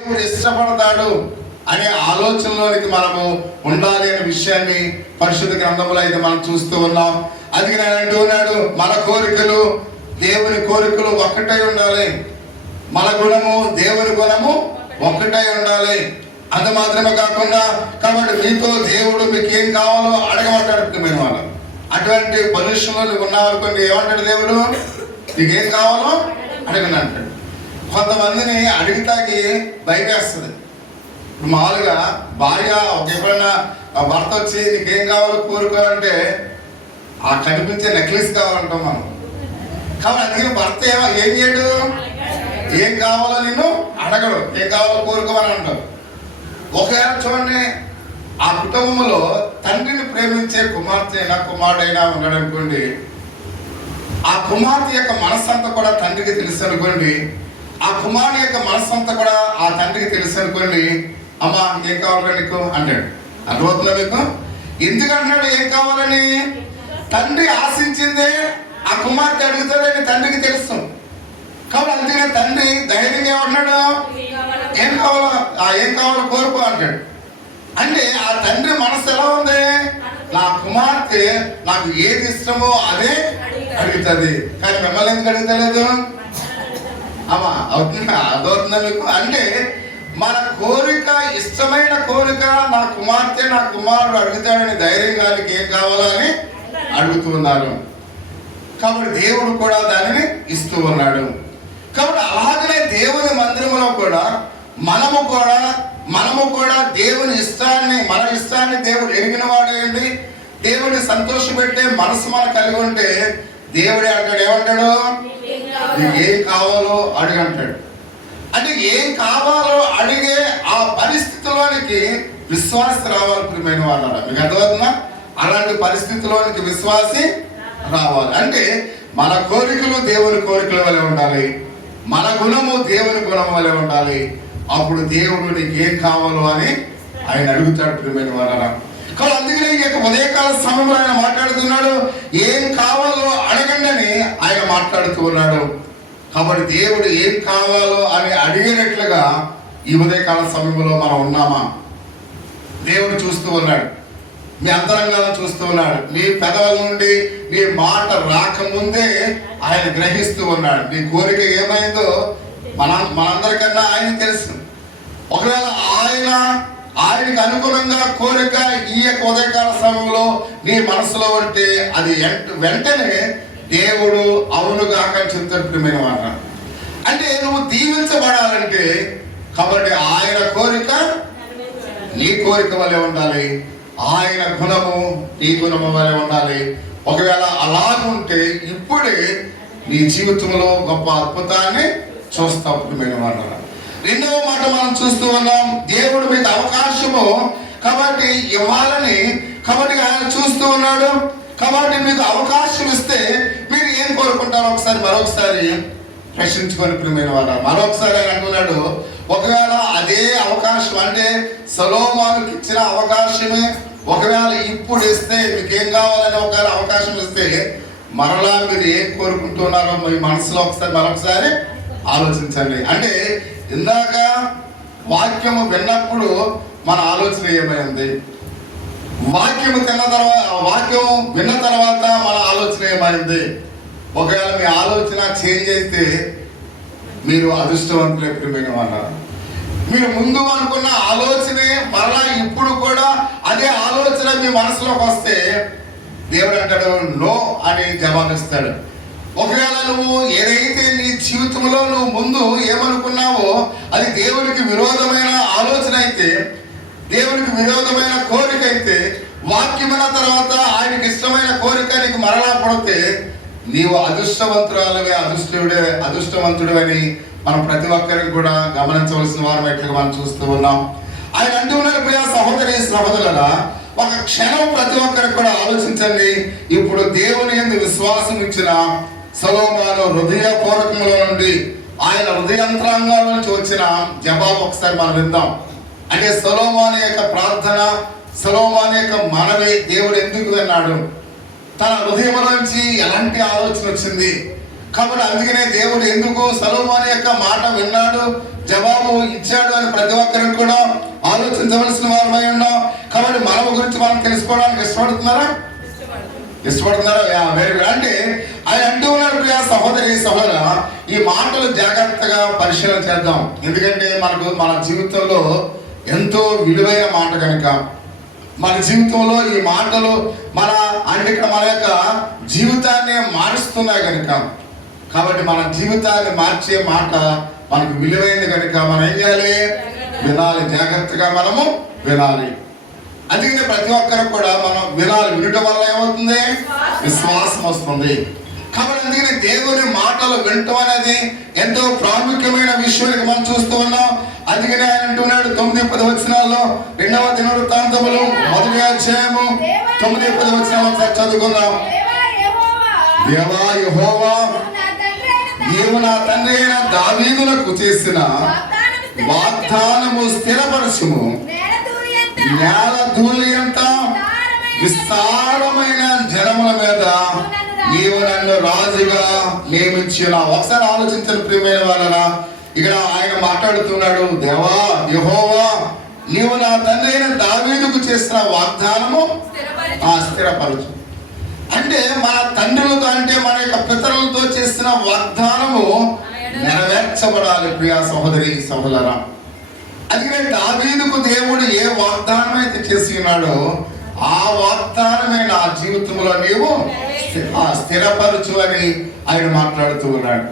దేవుడు ఇష్టపడతాడు అనే ఆలోచనలోనికి మనము ఉండాలి అనే విషయాన్ని పరిశుద్ధ గ్రంథంలో అయితే మనం చూస్తూ ఉన్నాం. అందుకే నేను అంటూ ఉన్నాడు, మన కోరికలు దేవుని కోరికలు ఒక్కటై ఉండాలి, మన గుణము దేవుని గుణము ఒక్కటై ఉండాలి. అంత మాత్రమే కాకుండా కాబట్టి మీతో దేవుడు మీకు ఏం కావాలో అడగమంటాడు. మేము వాళ్ళు అటువంటి పొజిషన్లో నువ్వు ఉన్నావనుకోండి, ఏమంటాడు దేవుడు, నీకేం కావాలో అడగని అంటాడు. కొంతమందిని అడిగితాకి భయమేస్తుంది. ఇప్పుడు మామూలుగా భార్య ఎప్పుడైనా భర్త వచ్చి నీకేం కావాలో కోరుకోవాలంటే ఆ కనిపించే నెక్లెస్ కావాలంటాం మనం. కాబట్టి అందుకని భర్త ఏం చేయడు, ఏం కావాలో నేను అడగడు, ఏం కావాలో కోరుకోమని అంటాడు. ఒకవేళ చూడండి, ఆ కుటుంబంలో తండ్రిని ప్రేమించే కుమార్తె అయినా కుమారుడైనా ఉన్నాడు అనుకోండి, ఆ కుమార్తె యొక్క మనస్సంతా కూడా తండ్రికి తెలుసు అనుకోండి, ఆ కుమారుడు యొక్క మనస్సంతా కూడా ఆ తండ్రికి తెలుసు అనుకోండి, అమ్మా ఏం కావాలని నీకు అంటాడు. అర్థమవుతుందా మీకు? ఎందుకంటున్నాడు ఏం కావాలని? తండ్రి ఆశించిందే ఆ కుమార్తె అడుగుతాడని తండ్రికి తెలుసు. కాబట్టి అందుకనే తండ్రి ధైర్యంగా ఏమంటున్నాడు, ఏం కావాలో కోరుకో అంటాడు. అంటే ఆ తండ్రి మనసు ఎలా ఉంది, నా కుమార్తె నాకు ఏది ఇష్టమో అదే అడుగుతుంది, కానీ మిమ్మల్ని ఎందుకు అడుగుతలేదు? అమ్మా అవుతుందా? అదవుతుందా మీకు? అంటే మన కోరిక, ఇష్టమైన కోరిక నా కుమార్తె నా కుమారుడు అడుగుతాడని ధైర్యం గారికి ఏం కావాలో అని అడుగుతున్నారు. కాబట్టి దేవుడు కూడా దానిని ఇస్తూ ఉన్నాడు. కాబట్టి అలాగనే దేవుని మందిరంలో కూడా మనము కూడా దేవుని ఇష్టాన్ని, మన ఇష్టాన్ని దేవుడు ఎరిగిన వాడేయండి. దేవుడిని సంతోషపెట్టే మనసు మనకు కలిగి ఉంటే దేవుడే అంటాడు, ఏమంటాడు, నీకు ఏం కావాలో అడుగంటాడు. అంటే ఏం కావాలో అడిగే ఆ పరిస్థితిలోనికి విశ్వాసి రావాలి. ప్రియమైన వాళ్ళ మీకు అర్థమవుతుందా? అలాంటి పరిస్థితిలోనికి విశ్వాసి రావాలి. అంటే మన కోరికలు దేవుని కోరికల వలె ఉండాలి, మన గుణము దేవుని గుణం వలె ఉండాలి. అప్పుడు దేవుడు నీకు ఏం కావాలో అని ఆయన అడుగుతాడు. ప్రియమైన వాళ్ళ కాబట్టి అందుకనే ఈ యొక్క ఉదయకాల సమయంలో ఆయన మాట్లాడుతున్నాడు, ఏం కావాలో అడగండి అని ఆయన మాట్లాడుతూ ఉన్నాడు. కాబట్టి దేవుడు ఏం కావాలో అని అడిగినట్లుగా ఈ ఉదయకాల సమయంలో మనం ఉన్నామా? దేవుడు చూస్తూ ఉన్నాడు, మీ అంతరంగాలను చూస్తూ ఉన్నాడు. మీ పెదవుల నుండి నీ మాట రాకముందే ఆయన గ్రహిస్తూ ఉన్నాడు. నీ కోరిక ఏమైందో మనందరికన్నా ఆయన తెలుసు. ఒకవేళ ఆయనకు అనుగుణంగా కోరిక ఈ యొక్క ఉదయకాల సమయంలో నీ మనసులో ఉంటే అది వెంటనే దేవుడు అవునుగాక చెప్తాడు. ప్రియమైన మాట అంటే నువ్వు దీవించబడాలంటే కాబట్టి ఆయన కోరిక నీ కోరిక వలె ఉండాలి, ఆయన గుణము నీ గుణము వలె ఉండాలి. ఒకవేళ అలాగుంటే ఇప్పుడే నీ జీవితంలో గొప్ప అద్భుతాన్ని చూస్తావు. ప్రియమైన మాట రెండవ మాట మనం చూస్తూ ఉన్నాం, దేవుడు మీకు అవకాశము కాబట్టి ఇవ్వాలని కాబట్టి ఆయన చూస్తూ ఉన్నాడు. కాబట్టి మీకు అవకాశం ఇస్తే మీరు ఏం కోరుకుంటారో మరొకసారి ప్రశ్నించుకొని. ప్రియమైన వాళ్ళ మరొకసారి ఆయన అంటున్నాడు, ఒకవేళ అదే అవకాశం అంటే సొలొమోనుకి ఇచ్చిన అవకాశమే ఒకవేళ ఇప్పుడు ఇస్తే మీకేం కావాలని ఒకవేళ అవకాశం ఇస్తే మరలా మీరు ఏం కోరుకుంటున్నారో మీ మనసులో మరొకసారి ఆలోచించండి. అంటే ఇందాక వాక్యము విన్నప్పుడు మన ఆలోచన ఏమైంది, వాక్యం విన్న తర్వాత మన ఆలోచన ఏమైంది? ఒకవేళ మీ ఆలోచన చేంజ్ అయితే మీరు అదృష్టవంతులే. ప్రియమైన వాళ్ళ మీరు ముందు అనుకున్న ఆలోచనే మరలా ఇప్పుడు కూడా అదే ఆలోచన మీ మనసులోకి వస్తే దేవుడు అంటాడు నో అని జవాబిస్తాడు. ఒకవేళ నువ్వు ఏదైతే నీ జీవితంలో నువ్వు ముందు ఏమనుకున్నావో అది దేవునికి విరోధమైన ఆలోచన అయితే, దేవునికి విరోధమైన కోరిక అయితే, వాక్యమైన తర్వాత ఆయనకి ఇష్టమైన కోరిక నీకు మరలా పడితే నీవు అదృష్టవంతురాలవే, అదృష్టవంతుడు అని మనం ప్రతి ఒక్కరికి కూడా గమనించవలసిన వారం ఎట్లుగా మనం చూస్తూ ఉన్నాం. ఆయన అంటూ ఉన్నారు, ప్రియ సహోదరి సహోదరులారా, ఒక క్షణం ప్రతి ఒక్కరికి కూడా ఆలోచించండి. ఇప్పుడు దేవుని యందు విశ్వాసం ఇచ్చిన సొలొమోను హృదయపూర్వకంలో నుండి ఆయన హృదయంతరంగాల నుంచి వచ్చిన జవాబు ఒకసారి మనం విందాం. అంటే సొలొమోను యొక్క ప్రార్థన, సొలొమోను యొక్క మనవి దేవుడు ఎందుకు విన్నాడు, తన హృదయంలో నుంచి ఎలాంటి ఆలోచన వచ్చింది. కాబట్టి అందుకనే దేవుడు ఎందుకు సొలొమోను యొక్క మాట విన్నాడు, జవాబు ఇచ్చాడు అని ప్రతి ఒక్కరికి కూడా ఆలోచించవలసిన వారమై ఉన్నాం. కాబట్టి మన గురించి మనం తెలుసుకోవడానికి ఇష్టపడుతున్నారా? అంటే ఆయన అంటూ ఉన్నాడు, ప్రియ సహోదరి సహోదర, ఈ మాటలు జాగ్రత్తగా పరిశీలన చేద్దాం. ఎందుకంటే మన జీవితంలో ఎంతో విలువైన మాట కనుక, మన జీవితంలో ఈ మాటలు మన యొక్క జీవితాన్ని మారుస్తున్నాయి కనుక, కాబట్టి మన జీవితాన్ని మార్చే మాట మనకు విలువైంది కనుక మనం ఏం చేయాలి? వినాలి, జాగ్రత్తగా మనము వినాలి. అందుకనే ప్రతి ఒక్కరు కూడా మనం వినాలి. వినటం వల్ల ఏమవుతుంది? విశ్వాసం వస్తుంది. కాబట్టి అందుకని దేవుని మాటలు వినటం అనేది ఎంతో ప్రాముఖ్యమైన విషయం మనం చూస్తూ ఉన్నాం. అందుకనే ఆయన అంటున్నాడు 9-10 వచనాల్లో, 2వ దినవృత్తాంతములు 1వ అధ్యాయము 9-10 వచనాలు చదువుకుందాం. దేవా యెహోవా, నీవు నా తండ్రి అయిన దావీదునకు చేసిన వాగ్దానము స్థిరపరచుము. నేల ధూళియంత విస్తారమైన జనముల మీద నీవు నన్ను రాజుగా నియమించున్నావు. ఒకసారి ఆలోచించండి ప్రియమైన వాళ్ళరా, ఇక్కడ ఆయన మాట్లాడుతున్నాడు, దేవా యెహోవా, నీవు నా తండ్రి అయిన దావీదుకు చేసిన వాగ్దానము స్థిరపరచు. అంటే మన తండ్రులతో, అంటే మన యొక్క పితరులతో చేసిన వాగ్దానము నెరవేర్చబడాలి. ప్రియా సహోదరి సహోదరా, అందుకనే దావీదుకు దేవుడు ఏ వాగ్దానం అయితే చేసి ఉన్నాడో ఆ వాగ్దానమే నా జీవితంలో నీవు స్థిరపరచు అని ఆయన మాట్లాడుతూ ఉన్నాడు.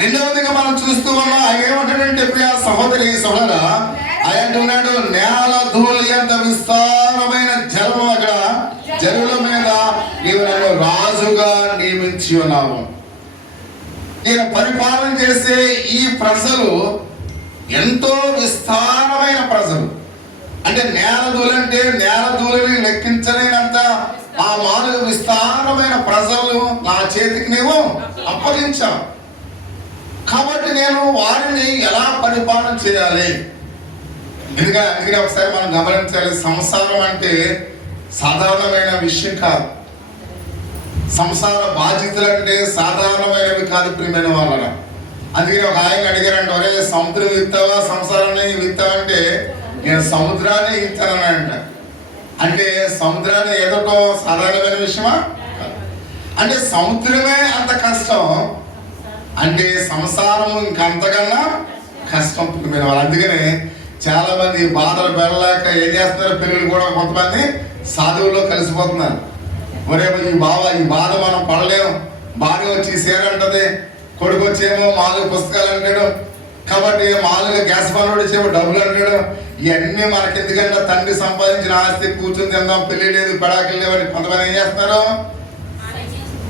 రెండవదిగా మనం చూస్తూ ఉన్నాం, ఆయన ఏమంటాడంటే, ప్రియా సహోదరి సహోదరా, ఆయన అంటున్నాడు, నేల ధూళి అంత విస్తారమైన జలము, అక్కడ జనుల మీద నీవు నన్ను రాజుగా నియమించి ఉన్నావు. నేను పరిపాలన చేసే ఈ ప్రజలు ఎంతో విస్తారమైన ప్రజలు. అంటే నేల ధూళిని లెక్కించలేనంత ఆ మానవ విస్తారమైన ప్రజలు నా చేతికి నీవు అప్పగించావు. కాబట్టి నేను వారిని ఎలా పరిపాలన చేయాలి? అందుకని ఒకసారి మనం గమనించాలి, సంసారం అంటే సాధారణమైన విషయం కాదు. సంసార బాధ్యతలు అంటే సాధారణమైనవి కాదు ప్రియమైన వాళ్ళ. అందుకని ఒక ఆయన అడిగారంటే, ఒరే సముద్రం ఇస్తావా సంసారాన్ని ఇస్తావంటే, నేను సముద్రాన్ని ఇస్తానంట. అంటే సముద్రాన్ని ఎదటం సాధారణమైన విషయమా? అంటే సముద్రమే అంత కష్టం, అంటే సంసారం ఇంకంతకన్నా కష్టం ప్రియమైన వాళ్ళు. అందుకని చాలా మంది బాధలు పెరలేక ఏం చేస్తున్నారు, పిల్లలు కూడా కొంతమంది సాధువుల్లో కలిసిపోతున్నారు. ఒరే ఈ బాధ మనం పడలేము, భార్య వచ్చి సేరంటది, కొడుకు వచ్చేమో మామూలుగా పుస్తకాలు అంటాడు, కాబట్టి మామూలుగా గ్యాస్ బండ్ వచ్చేమో డబ్బులు అంటాడు. ఇవన్నీ మనకి ఎందుకంటే తండ్రి సంపాదించిన ఆస్తి కూర్చొని తిందాం, పెళ్లి లేదు పెడాకులు లేవని కొంతమంది ఏం చేస్తున్నారు,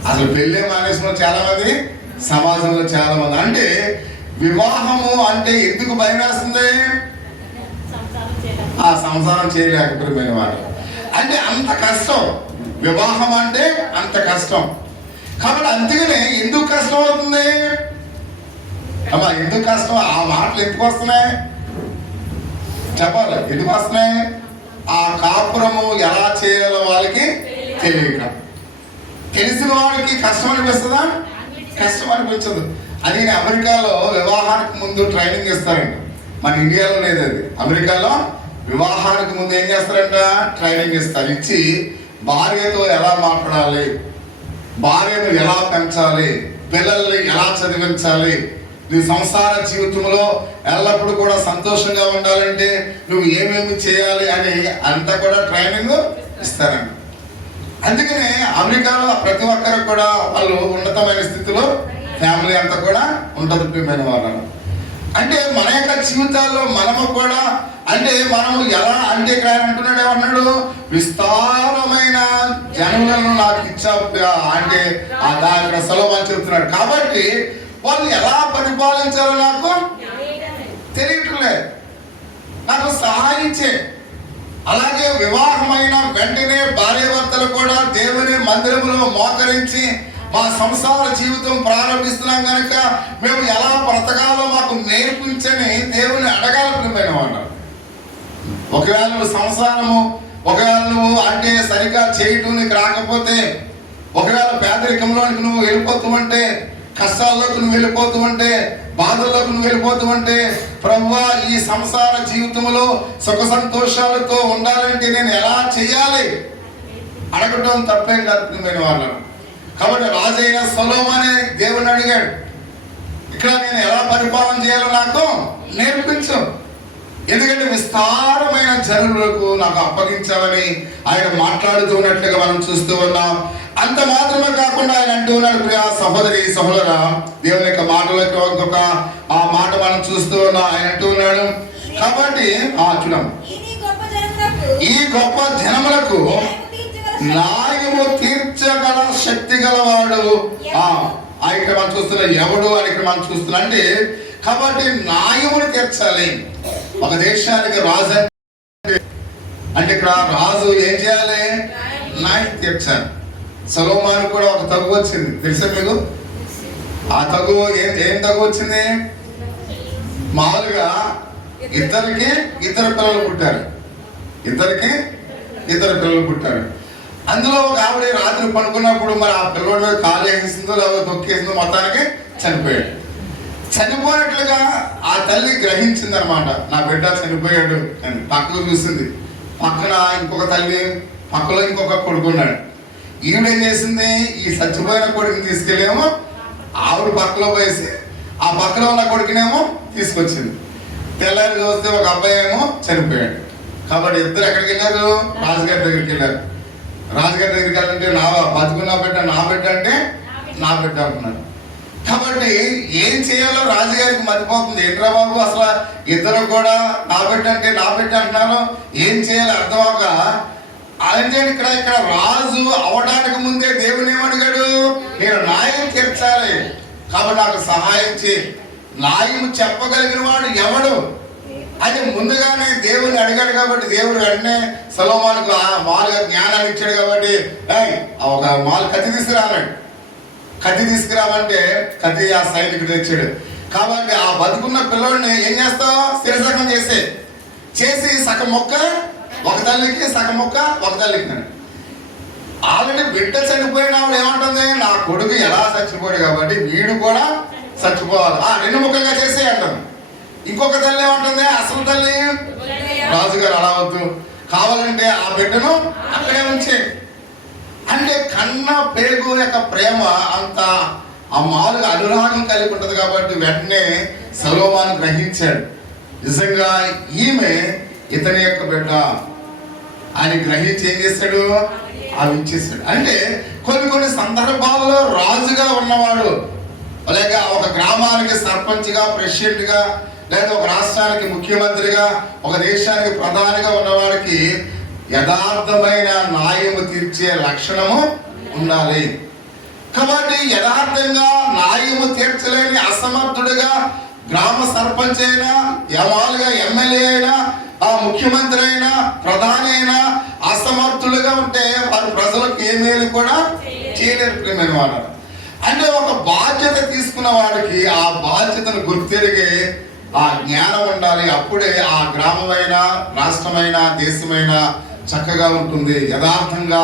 అసలు పెళ్ళే మానేసిన చాలా మంది సమాజంలో చాలా మంది. అంటే వివాహము అంటే ఎందుకు భయం వేస్తుంది? ఆ సంసారం చేయలేకపోయిన వాడు. అంటే అంత కష్టం, వివాహం అంటే అంత కష్టం. కాబట్టి అందుకనే ఎందుకు కష్టం అవుతుంది అమ్మా? ఎందుకు కష్టం? ఆ మాటలు ఎందుకు వస్తున్నాయి చెప్పాలి. ఎందుకు వస్తున్నాయి? ఆ కాపురము ఎలా చేయాలో వాళ్ళకి తెలియక. తెలిసిన వాడికి కష్టం అనిపిస్తుందా? కష్టం అనిపించదు. అది అమెరికాలో వివాహానికి ముందు ట్రైనింగ్ ఇస్తారంట. మన ఇండియాలో లేదు అది. అమెరికాలో వివాహానికి ముందు ఏం చేస్తారంట? ట్రైనింగ్ ఇస్తారు. ఇచ్చి భార్యతో ఎలా మాట్లాడాలి, భార్యను ఎలా పెంచాలి, పిల్లల్ని ఎలా చదివించాలి, నీ సంసార జీవితంలో ఎల్లప్పుడూ కూడా సంతోషంగా ఉండాలంటే నువ్వు ఏమేమి చేయాలి అని అంతా కూడా ట్రైనింగ్ ఇస్తారంట. అందుకనే అమెరికాలో ప్రతి ఒక్కరు కూడా వాళ్ళు ఉన్నతమైన స్థితిలో ఫ్యామిలీ అంతా కూడా ఉంటుంది ప్రియమైన వాళ్ళను. అంటే మన యొక్క జీవితాల్లో మనము కూడా, అంటే మనము ఎలా అంటే ఇక్కడ ఆయన అంటున్నాడు, ఏమన్నాడు, విస్తారమైన జనులను నాకు ఇచ్చావు అంటే దాని సులభం చెప్తున్నాడు. కాబట్టి వాళ్ళు ఎలా పరిపాలించాలో నాకు తెలియట్లేదు, నాకు సహాయించే. అలాగే వివాహమైన వెంటనే భార్యాభర్తలు కూడా దేవుని మందిరంలో మోకరించి మా సంసార జీవితం ప్రారంభిస్తున్నాం కనుక మేము ఎలా బ్రతకాలో మాకు నేర్పించని దేవుని అడగాలి ప్రియమైన వాళ్ళు. ఒకవేళ నువ్వు సంసారము, ఒకవేళ నువ్వు అంటే సరిగా చేయటం నీకు రాకపోతే, ఒకవేళ పేదరికంలోనికి నువ్వు వెళ్ళిపోతూ ఉంటే, కష్టాల్లోకి నువ్వు వెళ్ళిపోతూ ఉంటే, బాధల్లోకి నువ్వు వెళ్ళిపోతూ ఉంటే, ప్రభువా ఈ సంసార జీవితంలో సుఖ సంతోషాలతో ఉండాలంటే నేను ఎలా చేయాలి అడగటం తప్పేం కాదు ప్రియమైన వాళ్ళను. కాబట్టి రాజైన సొలొమోనే దేవుణ్ణి అడిగాడు, ఇక్కడ నేను ఎలా పరిపాలన చేయాలో నాకు నేర్పించు, ఎందుకంటే విస్తారమైన జనులకు నాకు అప్పగించాలని ఆయన మాట్లాడుతున్నట్లుగా మనం చూస్తూ ఉన్నాం. అంత మాత్రమే కాకుండా ఆయన అంటూ ఉన్నాడు, ప్రియా సహోదరి సహోదరా, దేవుని యొక్క మాటలకు ఇంకొక ఆ మాట మనం చూస్తూ ఉన్నాం. ఆయన అంటూ ఉన్నాడు, కాబట్టి చూడం, ఈ గొప్ప జనములకు న్యాయము తీర్చగల శక్తి గలవాడు ఇక్కడ మనం చూస్తున్నా ఎవడు అని ఇక్కడ మనం చూస్తున్నా అంటే, కాబట్టి న్యాయమును తీర్చాలి. ఒక దేశానికి రాజు అంటే ఇక్కడ రాజు ఏం చేయాలి? న్యాయం తీర్చాలి. సొలొమోను కూడా ఒక తగు వచ్చింది, తెలుసా మీకు? ఆ తగు ఏం తగు వచ్చింది? మామూలుగా ఇద్దరికి ఇద్దరు పిల్లలు పుట్టారు, అందులో ఒక ఆవిడ రాత్రి పడుకున్నప్పుడు మరి ఆ పిల్లల మీద కాలు వేసిందో లేకపోతే తొక్కేసిందో మొత్తానికి చనిపోయాడు. చనిపోయినట్లుగా ఆ తల్లి గ్రహించింది అనమాట, నా బిడ్డ చనిపోయాడు అని. పక్కకు చూసింది, పక్కన ఇంకొక తల్లి, పక్కలో ఇంకొక కొడుకున్నాడు. ఈవిడేం చేసింది, ఈ చచ్చిపోయిన కొడుకుని తీసుకెళ్ళేమో ఆవిడ పక్కలో పోయేసి ఆ పక్కలో ఉన్న కొడుకునేమో తీసుకొచ్చింది. తెల్లారి చూస్తే ఒక అబ్బాయి ఏమో చనిపోయాడు. కాబట్టి ఇద్దరు ఎక్కడికి వెళ్ళారు? రాజుగారి దగ్గరికి వెళ్ళారు. రాజుగారి దగ్గరికి వెళ్ళాలంటే నా బతుకున్న బిడ్డ నా బిడ్డ అంటే నా బిడ్డ అంటున్నాడు. కాబట్టి ఏం చేయాలో రాజుగారికి మర్చిపోతుంది. ఏంట్రా బాబు, అసలు ఇద్దరు కూడా నా బిడ్డ అంటే నా బిడ్డ అంటున్నారు, ఏం చేయాలో అర్థమవక అంటే ఇక్కడ రాజు అవడానికి ముందే దేవుని ఏమడిగాడు, నేను న్యాయం తీర్చాలి, కాబట్టి నాకు సహాయం చేయి, న్యాయం చెప్పగలిగిన వాడు ఎవడు అని ముందుగానే దేవుని అడిగాడు. కాబట్టి దేవుడు వెంటనే సొలొమోనుకు మామూలుగా జ్ఞానాన్ని ఇచ్చాడు. కాబట్టి ఒక మామూలు కత్తి తీసుకురాన్నాడు. కత్తి తీసుకురామంటే కత్తి ఆ సైనికుడు తెచ్చాడు. కాబట్టి ఆ బతుకున్న పిల్లోడిని ఏం చేస్తావు? శిరసకం చేసి సగం మొక్క ఒక తల్లికి, సగం మొక్క ఒక తల్లికి. ఆల్రెడీ బిడ్డ చనిపోయినప్పుడు ఏమంటుంది, నా కొడుకు ఎలా చచ్చిపోయాడు కాబట్టి వీడు కూడా చచ్చిపోవాలి, రెండు ముక్కలుగా చేసే అంటుంది. ఇంకొక తల్లి ఏమంటుంది, అసలు తల్లి రాజుగారు అలా వద్దు, కావాలంటే ఆ బిడ్డను అక్కడే ఉంచే. అంటే కన్న పేగు యొక్క ప్రేమ అంత ఆ మామూలుగా అనురాగం కలిగి ఉంటుంది. కాబట్టి వెంటనే సొలొమోను గ్రహించాడు, నిజంగా ఈమె ఇతని యొక్క బిడ్డ అని గ్రహించి ఏం చేశాడు, అవి ఇచ్చేసాడు. అంటే కొన్ని సందర్భాల్లో రాజుగా ఉన్నవాడు లేక ఒక గ్రామానికి సర్పంచ్గా, ప్రెసిడెంట్గా, లేదా ఒక రాష్ట్రానికి ముఖ్యమంత్రిగా, ఒక దేశానికి ప్రధానిగా ఉన్నవాడికి యథార్థమైన న్యాయము తీర్చే లక్షణము ఉండాలి. కాబట్టి యథార్థంగా న్యాయము తీర్చలేని అసమర్థుడిగా గ్రామ సర్పంచ్ అయినా, మామూలుగా ఎమ్మెల్యే అయినా, ఆ ముఖ్యమంత్రి అయినా, ప్రధాని అయినా అసమర్థులుగా ఉంటే వారు ప్రజలకు ఏమేమి కూడా చేయలేరు వాడు. అంటే ఒక బాధ్యత తీసుకున్న వాడికి ఆ బాధ్యతను గుర్తెరిగే ఆ జ్ఞానం ఉండాలి. అప్పుడే ఆ గ్రామమైనా, రాష్ట్రమైనా, దేశమైనా చక్కగా ఉంటుంది. యథార్థంగా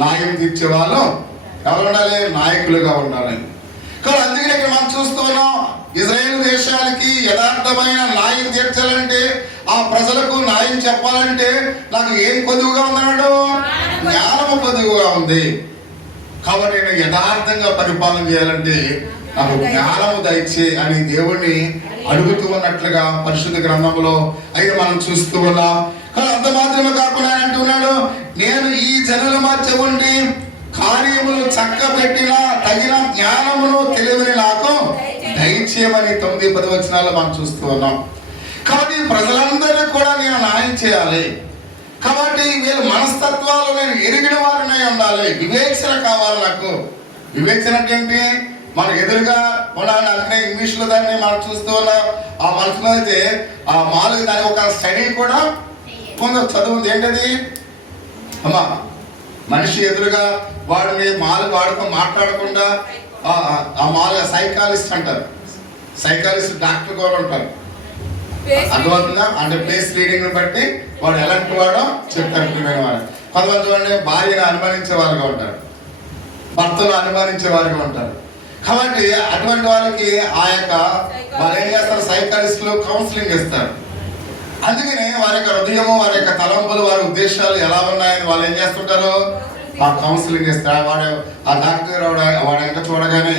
న్యాయం తీర్చే వాళ్ళు ఎవరు ఉండాలి? నాయకులుగా ఉండాలి. కానీ అందుకని ఇక్కడ మనం చూస్తున్నాం, ఇజ్రాయేల్ దేశానికి యథార్థమైన న్యాయం తీర్చాలంటే, ఆ ప్రజలకు న్యాయం చెప్పాలంటే నాకు ఏం కొదువుగా ఉన్నాడు? జ్ఞానము కొదువుగా ఉంది. కాబట్టి నేను యథార్థంగా పరిపాలన చేయాలంటే నాకు జ్ఞానము దయచే అని దేవుణ్ణి అడుగుతూ ఉన్నట్లుగా పరిశుద్ధ గ్రంథంలో అయితే మనం చూస్తూ ఉన్నాం. కానీ అంత మాత్రమే కాకుండా ఆయన అంటున్నాడు, నేను ఈ జనుల మధ్య ఉండి కార్యములు చక్కబెట్టిన తగిన జ్ఞానమును తెలివిని నాకు దయచేయమని 9-10 వచనాల్లో మనం చూస్తూ ఉన్నాం. కాబట్టి ప్రజలందరినీ కూడా నేను న్యాయం చేయాలి. కాబట్టి వీళ్ళ మనస్తత్వాలు నేను ఎరిగిన వారినై ఉండాలి. వివేచన కావాలి నాకు. వివేచన అంటే ఏంటి? మన ఎదురుగా ఉండాలి. అందుకనే ఇంగ్లీష్లో దాన్ని మనం చూస్తూ ఉన్నాం. ఆ మనసులో అయితే ఆ మామూలుగా దాని ఒక స్టడీ కూడా కొంత చదువు ఉంది. ఏంటది అమ్మా, మనిషి ఎదురుగా వాడిని వాడుకో మాట్లాడకుండా ఆ మామూలుగా సైకాలజిస్ట్ అంటారు. సైకాలజిస్ట్ డాక్టర్ కూడా ఉంటారు. అర్థమవుతుందా? అంటే ఫేస్ రీడింగ్ బట్టి వాడు ఎలాంటి వాడో చెప్తారు. వాడు కొంతమంది వాడిని భార్యను అనుమానించే వారుగా ఉంటారు, భర్తను అనుమానించే వారుగా ఉంటారు. కాబట్టి అటువంటి వాళ్ళకి ఆ యొక్క వాళ్ళు ఏం చేస్తారు, సైకాలజిస్టులు కౌన్సిలింగ్ ఇస్తారు. అందుకని వారి యొక్క హృదయము, వారి యొక్క తలంపులు, వారి ఉద్దేశాలు ఎలా ఉన్నాయని వాళ్ళు ఏం చేస్తుంటారు, ఆ కౌన్సిలింగ్ ఇస్తారు. వాడు ఆ డాక్టర్ వాడు ఇంకా చూడగానే